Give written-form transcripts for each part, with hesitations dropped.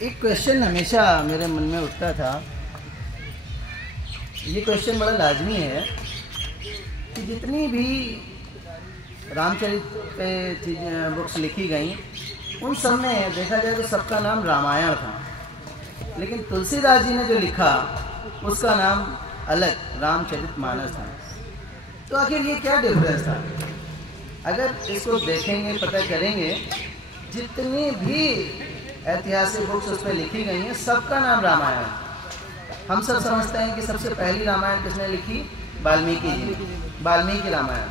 एक क्वेश्चन हमेशा मेरे मन में उठता था। ये क्वेश्चन बड़ा लाजमी है कि जितनी भी रामचरित पे बुक्स लिखी गई उन सब में देखा जाए तो सबका नाम रामायण था, लेकिन तुलसीदास जी ने जो लिखा उसका नाम अलग रामचरितमानस था। तो आखिर ये क्या डिफरेंस था? अगर इसको देखेंगे, पता करेंगे, जितनी भी ऐतिहासिक बुक्स उस पर लिखी गई हैं सबका नाम रामायण है। हम सब समझते हैं कि सबसे पहली रामायण किसने लिखी? वाल्मीकि जी ने, वाल्मीकि रामायण।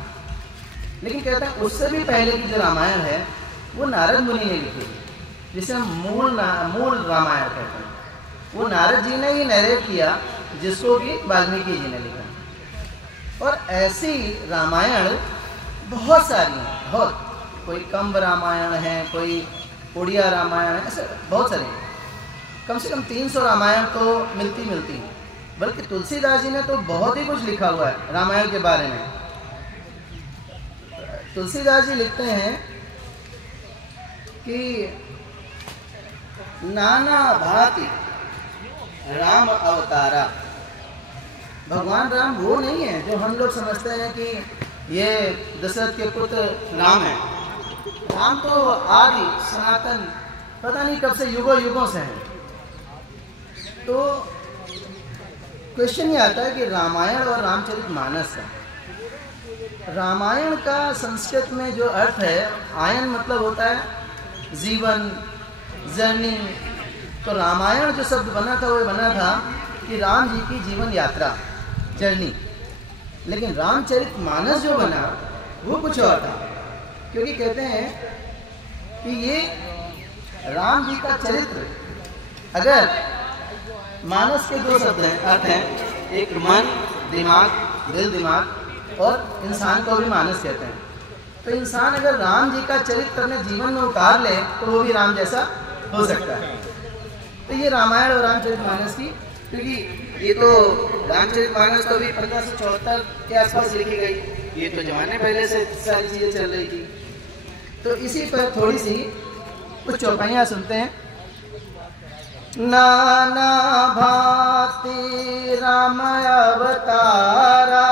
लेकिन कहते हैं उससे भी पहले की जो रामायण है वो नारद मुनि ने लिखी, जिसे हम मूल रामायण कहते हैं। वो नारद जी ने ही नरेट किया, जिसको कि वाल्मीकि जी ने लिखा। और ऐसी रामायण बहुत सारी हैं, बहुत। कोई कंब रामायण है, कोई उड़िया रामायण है, ऐसे बहुत सारे, कम से कम 300 रामायण तो मिलती हैं। बल्कि तुलसीदास जी ने तो बहुत ही कुछ लिखा हुआ है रामायण के बारे में। तुलसीदास जी लिखते हैं कि नाना भांति राम अवतारा। भगवान राम वो नहीं है जो हम लोग समझते हैं कि ये दशरथ के पुत्र राम है। राम तो आदि सनातन, पता नहीं कब से, युगों से है। तो क्वेश्चन ये आता है कि रामायण और रामचरितमानस का, रामायण का संस्कृत में जो अर्थ है, आयन मतलब होता है जीवन, जर्नी। तो रामायण जो शब्द बना था वो बना था कि राम जी की जीवन यात्रा, जर्नी। लेकिन रामचरितमानस जो बना वो कुछ और था, क्योंकि कहते हैं कि ये राम जी का चरित्र, अगर मानस के दो शब्द हैं, अर्थ हैं, एक मन, दिमाग, दिल दिमाग, और इंसान को भी मानस कहते हैं। तो इंसान अगर राम जी का चरित्र अपने जीवन में उतार ले तो वो भी राम जैसा हो सकता है। तो ये रामायण और रामचरितमानस की, क्योंकि ये तो रामचरितमानस तो भी 1574 के आसपास लिखी गई, ये तो जमाने पहले से सारी चीजें चल रही थी। तो इसी पर थोड़ी सी कुछ चौपाइयाँ सुनते हैं। नाना भांति राम अवतारा,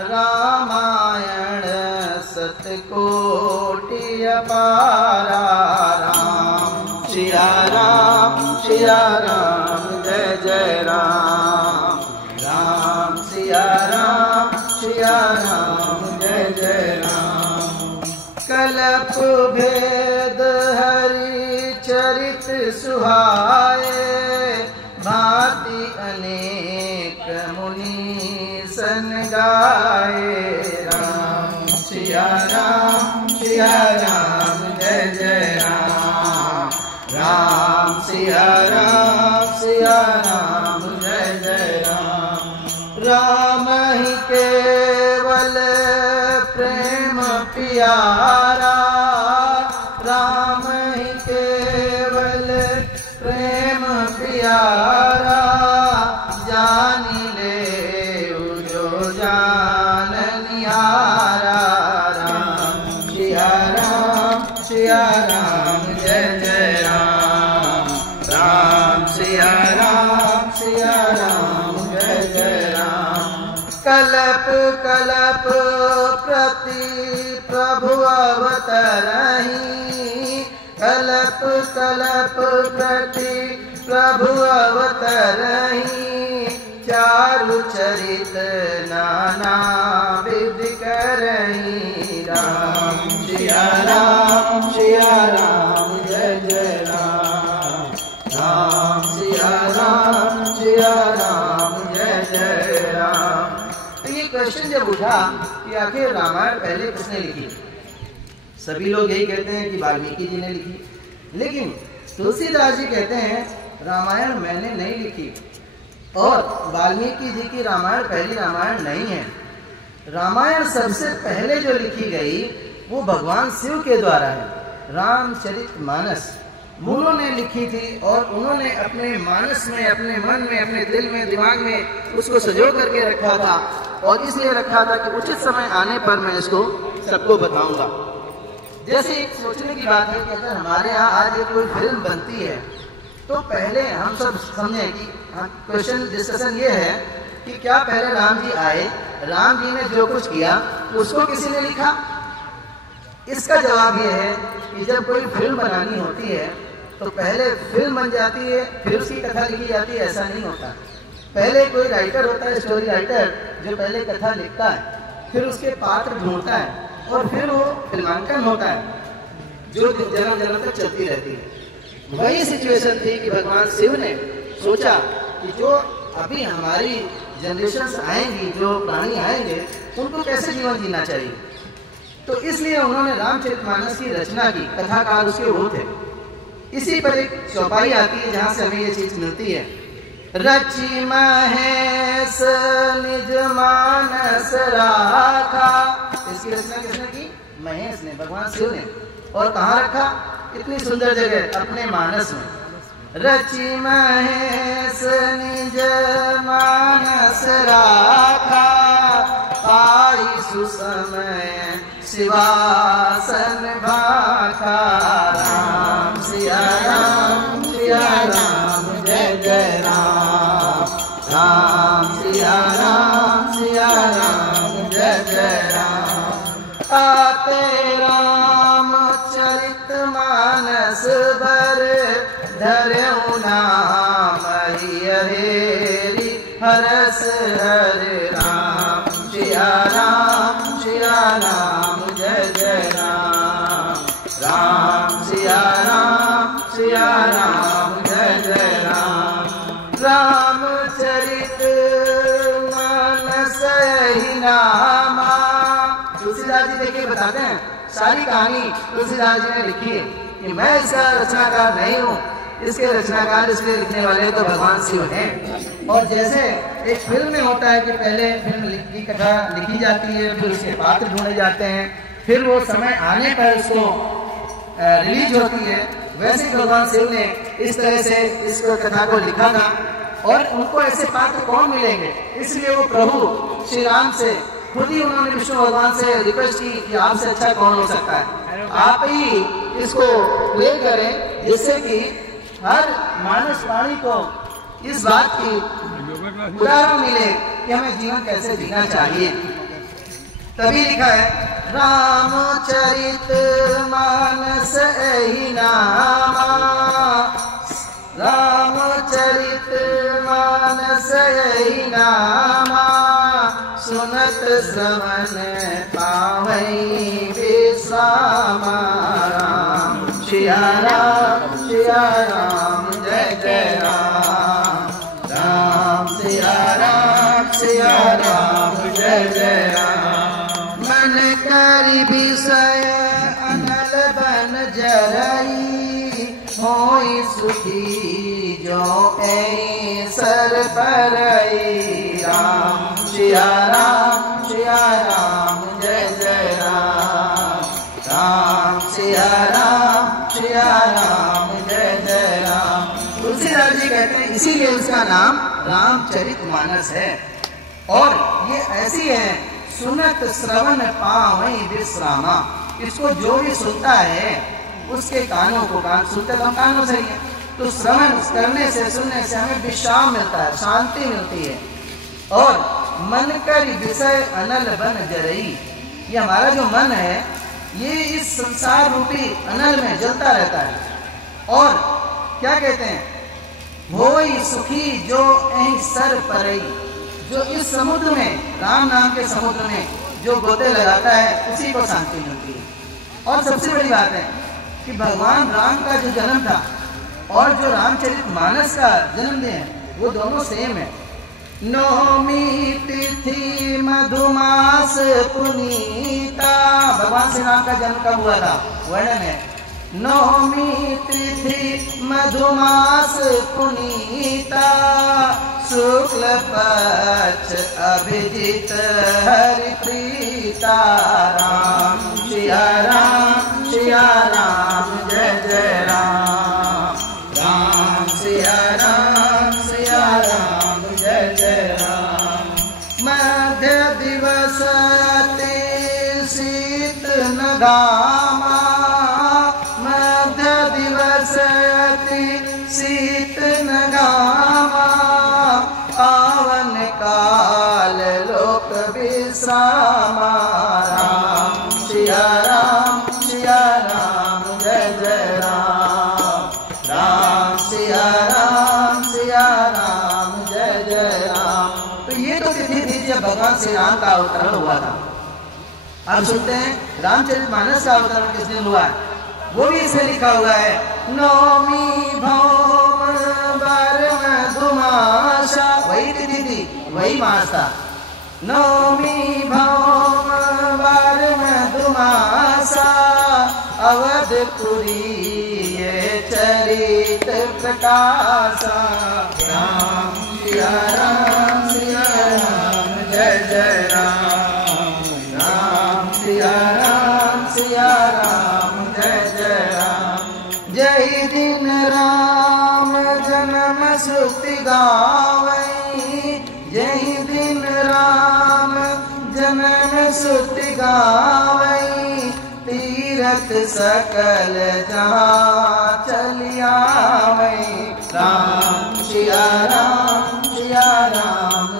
रामायण सतकोटि अपारा। राम सिया राम, सिया राम, जय जय राम। राम सिया राम, सिया राम, जय जय राम। कलप भेद हरि चरित सुहाए, भांति अनेक मुनि सन गाए। राम सिया राम, सिया राम, जय जय राम। राम सिया राम, सिया राम, जय जय राम। राम ही केवल प्रेम प्यारा, राम ही केवल प्रेम प्यारा। जानी ले जो जान निहारा। राम सिया राम, सिया राम, जय जय राम। राम सिया राम, सिया राम, जय जय राम। कलप कलप प्रति प्रभु अवतरहि, कलप कलप प्रति प्रभु अवतरहि। चारु चरित नाना विधि करहि। राम सिया राम, सिया राम, जय जय राम। राम सिया राम, सिया राम, जय जय राम। तो ये क्वेश्चन जब उठा कि आखिर रामायण पहले किसने लिखी, सभी लोग यही कहते हैं कि वाल्मीकि जी ने लिखी। लेकिन तुलसीदास जी कहते हैं रामायण मैंने नहीं लिखी, और वाल्मीकि जी की रामायण पहली रामायण नहीं है। रामायण सबसे पहले जो लिखी गई वो भगवान शिव के द्वारा है। रामचरितमानस उन्होंने लिखी थी, और उन्होंने अपने मानस में, अपने मन में, अपने दिल में, दिमाग में उसको सजो करके रखा था। और इसलिए रखा था कि उचित समय आने पर मैं इसको सबको बताऊंगा। जैसे एक सोचने की बात है कि अगर हमारे यहाँ आज एक कोई फिल्म बनती है तो पहले हम सब समझे कि क्वेश्चन डिस्कशन ये है कि क्या पहले राम जी आए, राम जी ने जो कुछ किया उसको किसी ने लिखा? इसका जवाब ये है कि जब कोई फिल्म बनानी होती है तो पहले फिल्म बन जाती है, फिर उसकी कथा लिखी जाती है, ऐसा नहीं होता। पहले कोई राइटर होता है, स्टोरी राइटर, जो पहले कथा लिखता है, फिर उसके पात्र ढूंढता है और फिर वो फिल्मांकन होता है जो जन्म जन्म तक चलती रहती है। वही सिचुएशन थी कि भगवान शिव ने सोचा कि जो अभी हमारी जनरेशन आएंगी, जो प्राणी आएंगे, उनको कैसे जीवन जीना चाहिए। तो इसलिए उन्होंने रामचरितमानस की रचना की, कथाकार उसके वो थे। इसी पर एक चौपाई आती है जहां से हमें ये चीज मिलती है। रचि महेश निज मानस राखा, इसकी रचना किसने की? महेश ने, भगवान शिव ने। और कहाँ रखा? इतनी सुंदर जगह, अपने मानस में। रचि महेश निज मानस राखा, पाई सुसमय शिवासन भाखा। राम सिया राम जय जय राम। राम सिया राम जय जय राम। आते राम चरित मानस बर, धर्यु नाम हरि हरस हरे। राम सिया राम जय जय राम। राम सिया राम जय जय राम। रामचरित मानस ही नामा। तुलसीदास जी देखिए बताते हैं, सारी कहानी तुलसीदास जी ने लिखी है कि मैं इसका रचनाकार नहीं हूँ, इसके रचनाकार, इसके लिखने वाले तो भगवान शिव हैं। और जैसे एक फिल्म में होता है कि पहले फिल्म की कथा लिखी जाती है, फिर उसके पात्र ढूंढे जाते हैं, फिर वो समय आने पर उसको रिलीज होती है, वैसे ही भगवान शिव ने इस तरह से इस कथा को लिखा था। और उनको ऐसे पात्र कौन मिलेंगे, इसलिए वो प्रभु श्री राम से खुद ही उन्होंने विष्णु भगवान से रिक्वेस्ट की कि आपसे अच्छा कौन हो सकता है, आप ही इसको प्ले करें, जिससे कि हर मानस प्राणी को इस बात की उदाहरण मिले कि हमें जीवन कैसे जीना चाहिए। तभी लिखा है रामचरित मानस ही नामा। रामचरित मानस ही नामा, सुनत श्रवण पावई विश्रामा। राम सिया राम जय जय राम। राम सिया राम जय जय राम। मन करि विषय अनल बन जरई, होई सुखी जो सर परई। राम सिया राम जय जय राम। राम सिया राम जय जय राम। तुलसीदास जी कहते हैं इसीलिए उसका नाम रामचरितमानस है। और ये ऐसी है, सुनत श्रवण पावई विश्रामा। इसको जो भी सुनता है उसके कानों को, कान सुनते तो हम कानों से ही है, तो श्रवण करने से, सुनने से हमें विश्राम मिलता है, शांति मिलती है। और मन कर विषय अनल बन जरई, ये हमारा जो मन है ये इस संसार रूपी अनल में जलता रहता है। और क्या कहते हैं, होई सुखी जो ऐं सर परई, जो इस समुद्र में, राम नाम के समुद्र में जो गोते लगाता है उसी को शांति मिलती है। और सबसे बड़ी बात है कि भगवान राम का जो जन्म था और जो रामचरितमानस का जन्मदिन है वो दोनों सेम है। नवमी तिथि मधुमास पुनीता, भगवान श्री राम का जन्म कब हुआ था, वर्णन है। नवमी तिथि मधुमास पुनीता, शुक्ल पक्ष अभिजित हरि प्रीता। राम सिया राम जय जय राम। राम सिया राम जय जय राम। मध्य दिवस अति शीत न घामा, मध्य दिवस अति शीत न घामा, पावन काल लोक विश्रामा। राम सिया राम जय जय राम। राम सिया राम जय जय राम। तो ये तो तिथि थी जब भगवान श्री राम का अवतरण हुआ था। अब सुनते हैं रामचरितमानस का अवतरण किस दिन हुआ है, वो भी इसमें लिखा हुआ है। नौमी भौम बार मधुमासा, वही तिथि थी, वही मास था। नौमी भौम बार मधुमासा, अवधपुरी ये चरित प्रकाशा। राम सिया राम जय जय राम। राम सिया राम जय जय राम। जय दिन राम जन्म सुति गावई, जय दिन राम जन्म सुति गावई। तीरथ सकल जहाँ चलियावई। राम सिया राम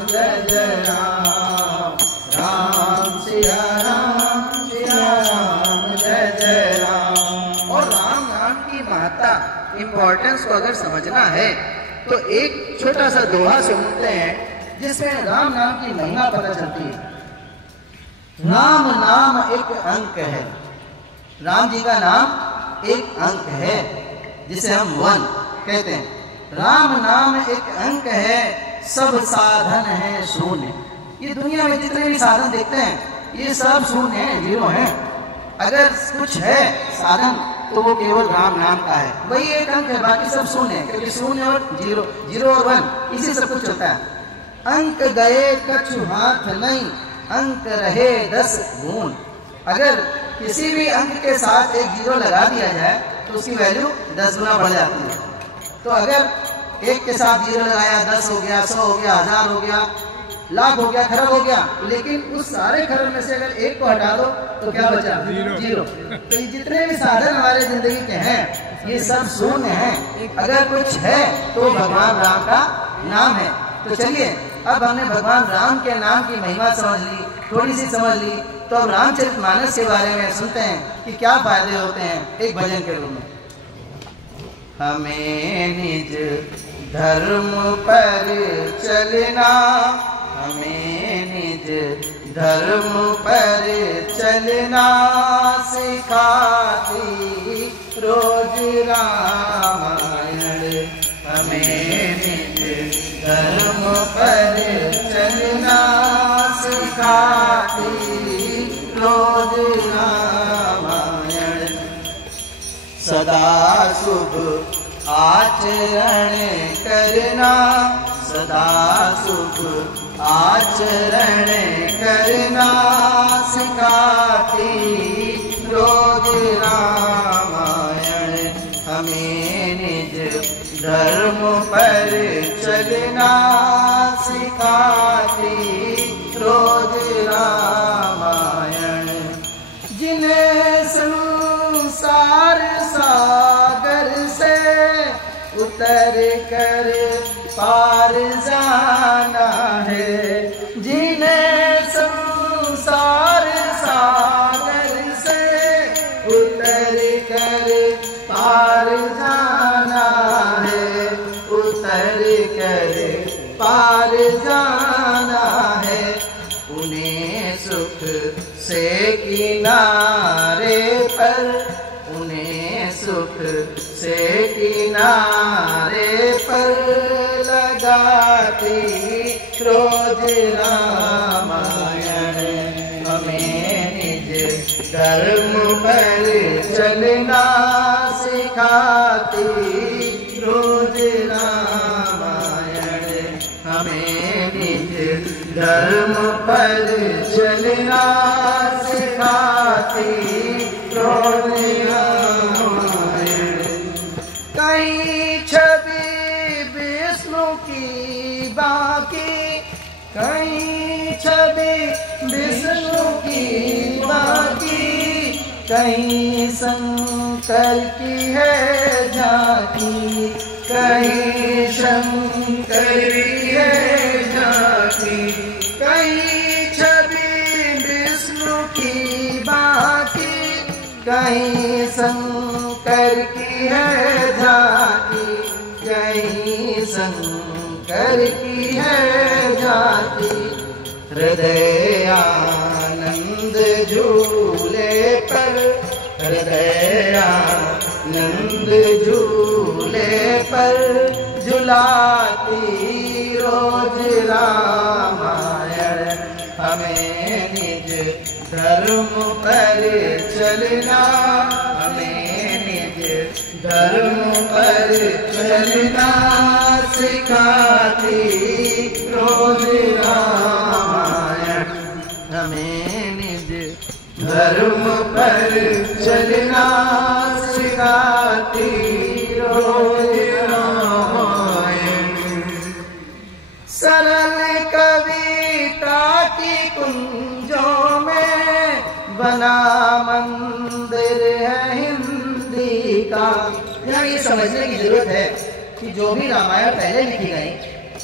जय जय राम। राम सिया राम जय जय राम। और राम नाम की महत्ता, इम्पोर्टेंस को अगर समझना है तो एक छोटा सा दोहा सुनते हैं जिसमें राम नाम की महिमा पता चलती है। राम नाम एक अंक है, राम जी का नाम एक अंक है जिसे हम वन कहते हैं। राम नाम एक अंक है, सब साधन है शून्य। ये दुनिया में जितने भी साधन देखते हैं ये सब शून्य है, जीरो है। अगर कुछ है साधन तो वो केवल राम नाम का है, वही एक अंक है, बाकी सब शून्य है। क्योंकि शून्य और जीरो, जीरो और वन, इसी सब कुछ होता है। अंक गए कछु हाथ नहीं, अंक रहे 10 गुण। अगर किसी भी अंक के साथ एक जीरो लगा दिया जाए तो उसकी वैल्यू 10 गुना बढ़ जाती है। तो अगर एक के साथ जीरो लगाया, 10 हो गया, 100 हो गया, 1000 हो गया, लाख हो गया, खरब हो गया, लेकिन उस सारे खरब में से अगर एक को हटा दो तो क्या बचा? जीरो। तो ये जितने भी साधन हमारे जिंदगी के हैं ये सब शून्य हैं। अगर कुछ है तो भगवान राम का नाम है। तो चलिए अब हमने भगवान राम के नाम की महिमा समझ ली, थोड़ी सी समझ ली, तो अब रामचरितमानस के बारे में सुनते हैं कि क्या फायदे होते हैं एक भजन के रूप में। हमें निज धर्म पर चलना, हमें निज धर्म पर चलना, सिखाती रोज रामायण। हमें निज धर्म पर चलना, सिखाती रोज रामायण। सदा शुभ आचरण करना, सदा शुभ आचरण करना, सिखाती रोज रामायण। हमें निज धर्म पर चलना, सिखाती रोज रामायण। जिन्हें संसार सागर से उतर कर पार जाना है, जिन्हें संसार सागर से उतर कर पार जाना है, उतर कर पार जाना है। उन्हें सुख से किनारे पर, उन्हें सुख से किनारे पर लगाती रोज रामायण। हमें निज धर्म पर चलना, सिखाती रोज रामायण। हमें निज धर्म पर चलना, सिखाती रोज रामायण। कहीं छवि विष्णु की बाकी, कहीं छवि विष्णु की बाकी, कहीं शंकर की है झांकी, कहीं शंकर की है झांकी, कहीं छवि विष्णु की बाकी, कहीं शंकर की है झांकी, कहीं शंकर की है झांकी। हृदय आनंद झूले पर, हृदय आनंद झूले पर झुलाती रोज रामायण। हमें निज धर्म पर चलना, हमें निज धर्म पर चलना सिखाती रोज रामायण। हमें निज धर्म पर चलना सिखाती रोज रामायण। सरल कविता की कुंजों में बना मंदिर है हिंदी का। यहाँ ये समझने की जरूरत है कि जो भी रामायण पहले लिखी गई,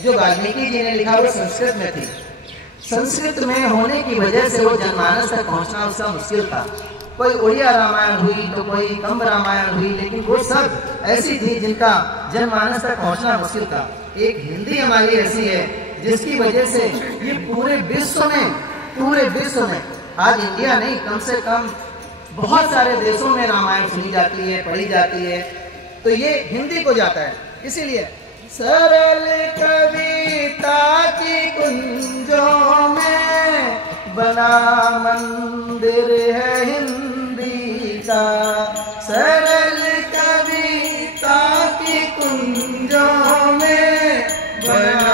जो वाल्मीकि जी ने लिखा वो संस्कृत में थी। संस्कृत में होने की वजह से वो जनमानस तक पहुंचना उसका मुश्किल था। कोई उड़िया रामायण हुई तो कोई कंब रामायण हुई, लेकिन वो सब ऐसी थी जिनका जनमानस तक पहुंचना मुश्किल था। एक हिंदी हमारी ऐसी है जिसकी वजह से ये पूरे विश्व में आज इंडिया नहीं, कम से कम बहुत सारे देशों में रामायण सुनी जाती है, पढ़ी जाती है। तो ये हिंदी को जाता है। इसीलिए सरल कविता की कुंजों में बना मंदिर है हिंदी का। सरल कविता की कुंजों में बना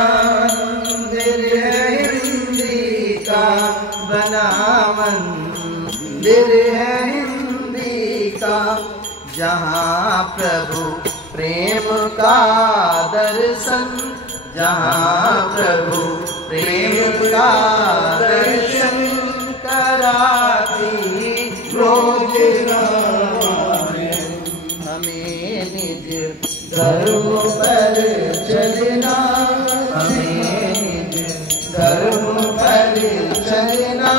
मंदिर है हिंदी का, बना मंदिर है हिंदी का। जहाँ प्रभु प्रेम का दर्शन, जहाँ प्रभु प्रेम का दर्शन कराती रोज रामायण। हमें निज धर्म पर चलना, हमें निज धर्म पर चलना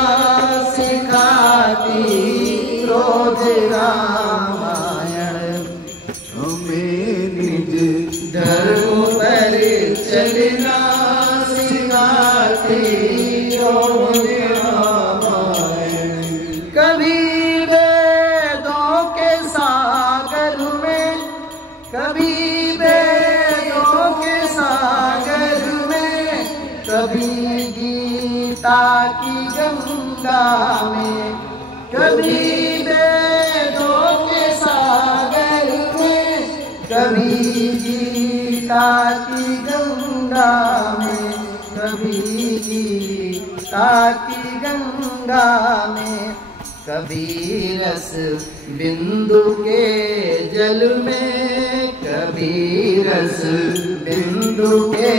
सिखाती रोज रामायण। हमें निज धर्म पर चलना सिखाती रोज रामायण। कभी वेदों के सागर में, कभी वेदों के सागर में, कभी गीता की गंगा में, कभी वेदों के सागर में, कभी गीता की गंगा में, कभी गीता की गंगा में। कभी रस बिंदु के जल में, कभी रस बिंदु के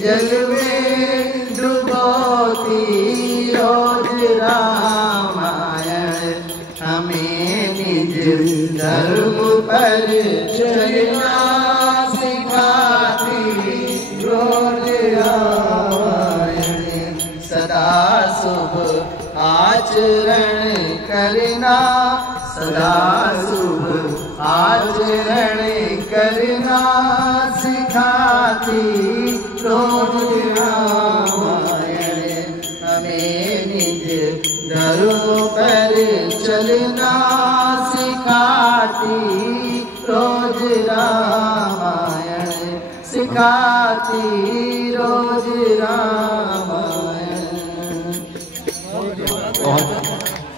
जल में डुबोती रोज रामायण। हमें निज धर्म पर चलना सिखाती रोज रामायण। सदा शुभ आचरण करना, सदा शुभ आचरण करना सिखाती रोज रामायण। हमें निज धर्म पर चलना सिखाती रोज रामायण, सिखाती रोज रामायण।